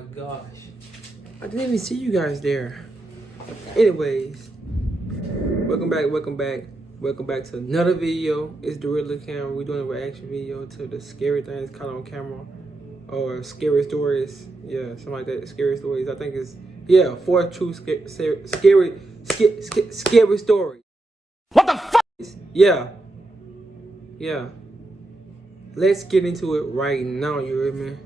my gosh. I didn't even see you guys there. Anyways, welcome back to another video. It's the Riddler Cam. We're doing a reaction video to the scary things caught on camera. Or scary stories. Yeah, something like that. Scary stories. I think it's, yeah, 4 true scary stories. What the fuck? Yeah. Let's get into it right now, you hear me?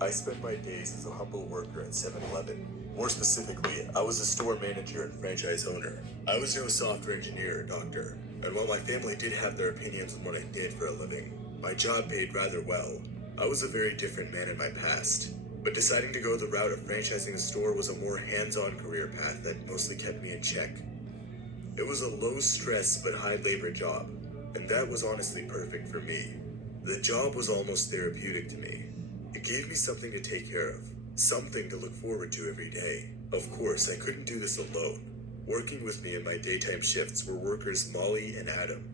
I spent my days as a humble worker at 7-Eleven. More specifically, I was a store manager and franchise owner. I was no software engineer or doctor, and while my family did have their opinions on what I did for a living, my job paid rather well. I was a very different man in my past, but deciding to go the route of franchising a store was a more hands-on career path that mostly kept me in check. It was a low-stress but high-labor job, and that was honestly perfect for me. The job was almost therapeutic to me. It gave me something to take care of, something to look forward to every day. Of course, I couldn't do this alone. Working with me in my daytime shifts were workers Molly and Adam.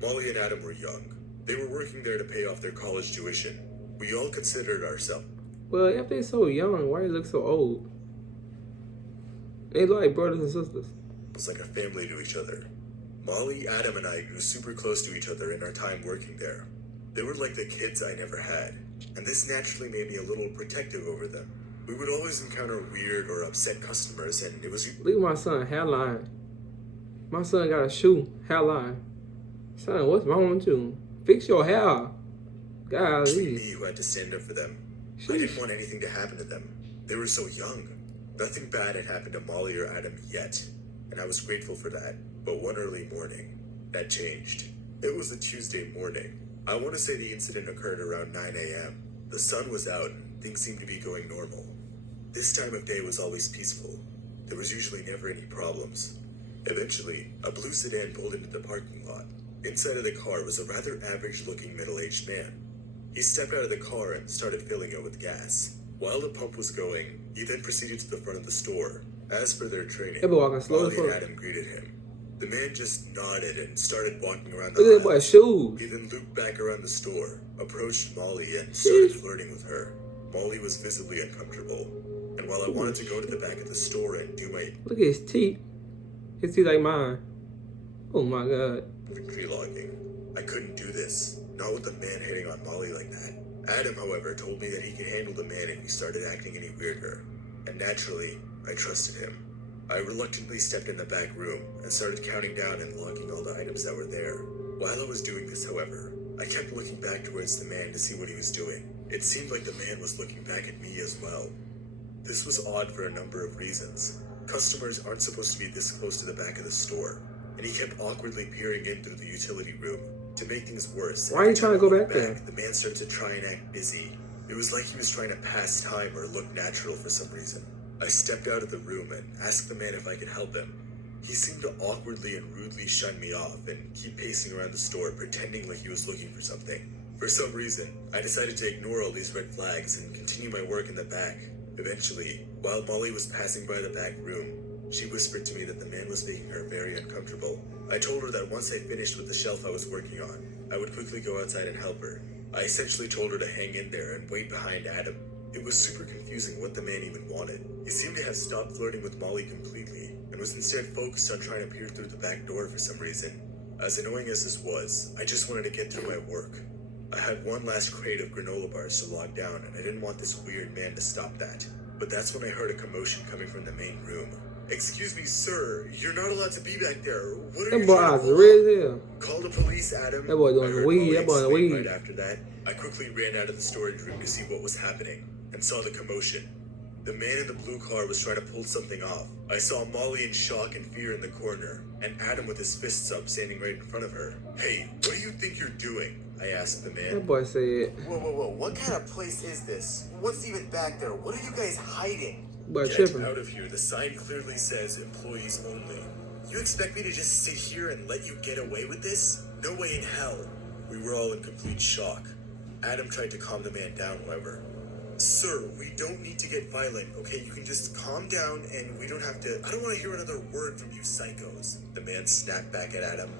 Molly and Adam were young. They were working there to pay off their college tuition. We all considered ourselves. Well, if they're so young, why do they look so old? They look like brothers and sisters. It was like a family to each other. Molly, Adam, and I grew super close to each other in our time working there. They were like the kids I never had, and this naturally made me a little protective over them. We would always encounter weird or upset customers, and it was... Look at my son, hairline. My son got a shoe, hairline. Son, what's wrong with you? Fix your hair. Actually Golly. me who had to stand up for them. I didn't want anything to happen to them. They were so young. Nothing bad had happened to Molly or Adam yet, and I was grateful for that. But one early morning, that changed. It was a Tuesday morning. I want to say the incident occurred around 9 a.m. The sun was out and things seemed to be going normal. This time of day was always peaceful. There was usually never any problems. Eventually, a blue sedan pulled into the parking lot. Inside of the car was a rather average-looking middle-aged man. He stepped out of the car and started filling it with gas. While the pump was going, he then proceeded to the front of the store. As for their training, Molly and Adam greeted him. The man just nodded and started walking around the aisle. Look at that boy's shoes. He then looped back around the store, approached Molly, and started flirting with her. Molly was visibly uncomfortable, and while I wanted to go to the back of the store and do my... Look at his teeth. His teeth like mine. Oh my god. Victory logging. I couldn't do this, not with a man hitting on Molly like that. Adam, however, told me that he could handle the man if he started acting any weirder, and naturally, I trusted him. I reluctantly stepped in the back room and started counting down and logging all the items that were there. While I was doing this, however, I kept looking back towards the man to see what he was doing. It seemed like the man was looking back at me as well. This was odd for a number of reasons. Customers aren't supposed to be this close to the back of the store, and he kept awkwardly peering in through the utility room. To make things worse, why are you trying to go back there? The man started to try and act busy. It was like he was trying to pass time or look natural for some reason. I stepped out of the room and asked the man if I could help him. He seemed to awkwardly and rudely shun me off and keep pacing around the store, pretending like he was looking for something. For some reason, I decided to ignore all these red flags and continue my work in the back. Eventually, while Molly was passing by the back room, she whispered to me that the man was making her very uncomfortable. I told her that once I finished with the shelf I was working on, I would quickly go outside and help her. I essentially told her to hang in there and wait behind Adam. It was super confusing what the man even wanted. He seemed to have stopped flirting with Molly completely, and was instead focused on trying to peer through the back door for some reason. As annoying as this was, I just wanted to get through my work. I had one last crate of granola bars to log down, and I didn't want this weird man to stop that. But that's when I heard a commotion coming from the main room. "Excuse me, sir, you're not allowed to be back there. What are you trying to do?" Call the police, Adam. That boy doing the weed. That boy doing the weed. Right after that, I quickly ran out of the storage room to see what was happening, and saw the commotion. The man in the blue car was trying to pull something off. I saw Molly in shock and fear in the corner, and Adam with his fists up standing right in front of her. "Hey, what do you think you're doing?" I asked the man. That boy said, Whoa, what kind of place is this? What's even back there? What are you guys hiding? boy "Get tripping. out of here. The sign clearly says employees only. You expect me to just sit here and let you get away with this? No way in hell." We were all in complete shock. Adam tried to calm the man down, however. "Sir, we don't need to get violent, okay? You can just calm down and we don't have to... I don't want to hear another word from you psychos." The man snapped back at Adam.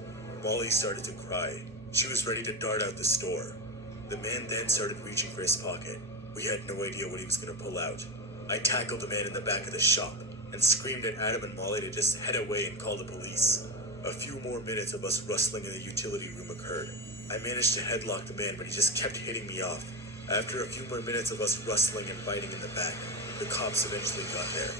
Molly started to cry. She was ready to dart out the store. The man then started reaching for his pocket. We had no idea what he was gonna pull out. I tackled the man in the back of the shop and screamed at Adam and Molly to just head away and call the police. A few more minutes of us rustling in the utility room occurred. I managed to headlock the man, but he just kept hitting me off. After a few more minutes of us rustling and fighting in the back, the cops eventually got there.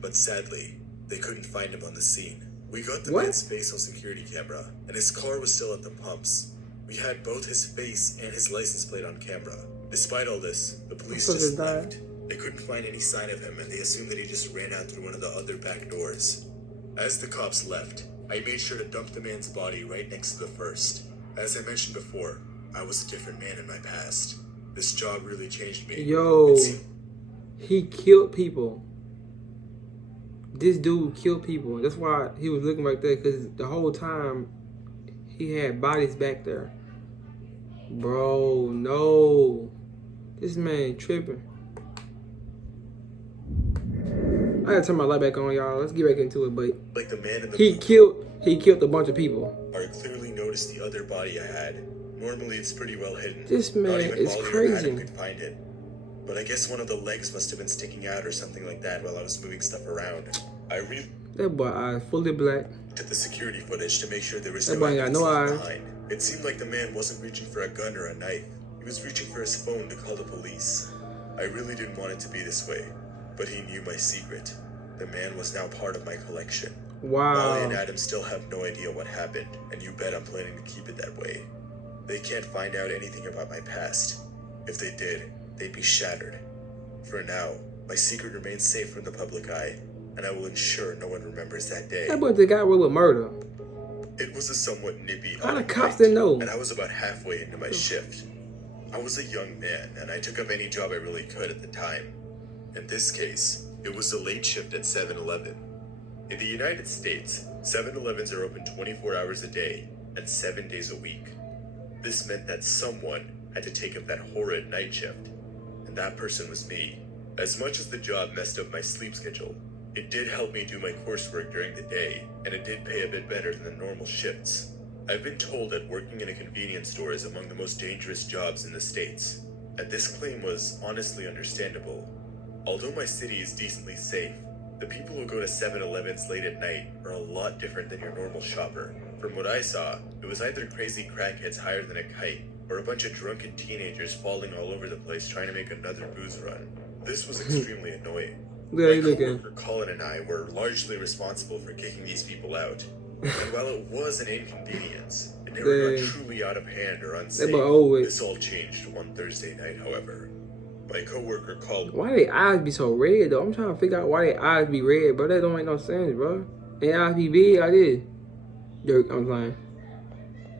But sadly, they couldn't find him on the scene. We got the man's face on security camera, and his car was still at the pumps. We had both his face and his license plate on camera. Despite all this, the police just left. They couldn't find any sign of him, and they assumed that he just ran out through one of the other back doors. As the cops left, I made sure to dump the man's body right next to the first. As I mentioned before, I was a different man in my past. This job really changed me. Yo, he killed people. This dude killed people. That's why he was looking like that, because the whole time he had bodies back there. Bro, no. This man tripping. I gotta turn my light back on, y'all. Let's get back into it, but like the man in the he killed a bunch of people. I clearly noticed the other body I had. Normally it's pretty well hidden. This man is crazy. Adam could find it. But I guess one of the legs must have been sticking out or something like that while I was moving stuff around. That boy eyes fully black. At the security footage to make sure there was that boy ain't got no eyes. Behind. It seemed like the man wasn't reaching for a gun or a knife. He was reaching for his phone to call the police. I really didn't want it to be this way, but he knew my secret. The man was now part of my collection. Wow. Molly and Adam still have no idea what happened, and you bet I'm planning to keep it that way. They can't find out anything about my past. If they did, they'd be shattered. For now, my secret remains safe from the public eye, and I will ensure no one remembers that day. That boy got away with murder. It was a somewhat nippy how the cops didn't know? And I was about halfway into my shift. I was a young man, and I took up any job I really could at the time. In this case, it was a late shift at 7-Eleven. In the United States, 7-Elevens are open 24 hours a day and 7 days a week. This meant that someone had to take up that horrid night shift, and that person was me. As much as the job messed up my sleep schedule, it did help me do my coursework during the day, and it did pay a bit better than the normal shifts. I've been told that working in a convenience store is among the most dangerous jobs in the States, and this claim was honestly understandable. Although my city is decently safe, the people who go to 7-Elevens late at night are a lot different than your normal shopper. From what I saw, it was either crazy crackheads higher than a kite, or a bunch of drunken teenagers falling all over the place trying to make another booze run. This was extremely annoying. My coworker Colin and I were largely responsible for kicking these people out. And while it was an inconvenience, it never got truly out of hand or unsafe. This all changed one Thursday night, however. My coworker called. Why their eyes be so red though? I'm trying to figure out why their eyes be red, bro. That don't make no sense, bro. Their eyes be big, I did. I'm lying.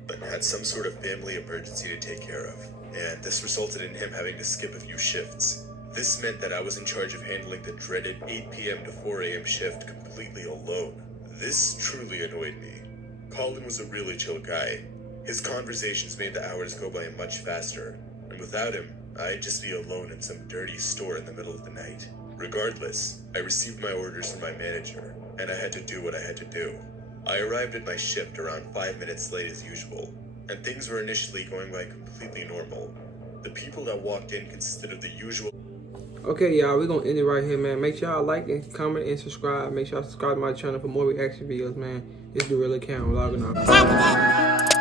But had some sort of family emergency to take care of, and this resulted in him having to skip a few shifts. This meant that I was in charge of handling the dreaded 8 p.m. to 4 a.m. shift completely alone. This truly annoyed me. Colin was a really chill guy. His conversations made the hours go by much faster, and without him, I'd just be alone in some dirty store in the middle of the night. Regardless, I received my orders from my manager, and I had to do what I had to do. I arrived at my shift around 5 minutes late as usual, and things were initially going by completely normal. The people that walked in consisted of the usual. Okay, y'all, we're gonna end it right here, man. Make sure y'all like and comment and subscribe. Make sure y'all subscribe to my channel for more reaction videos, man. It's the Real Account. Logging off.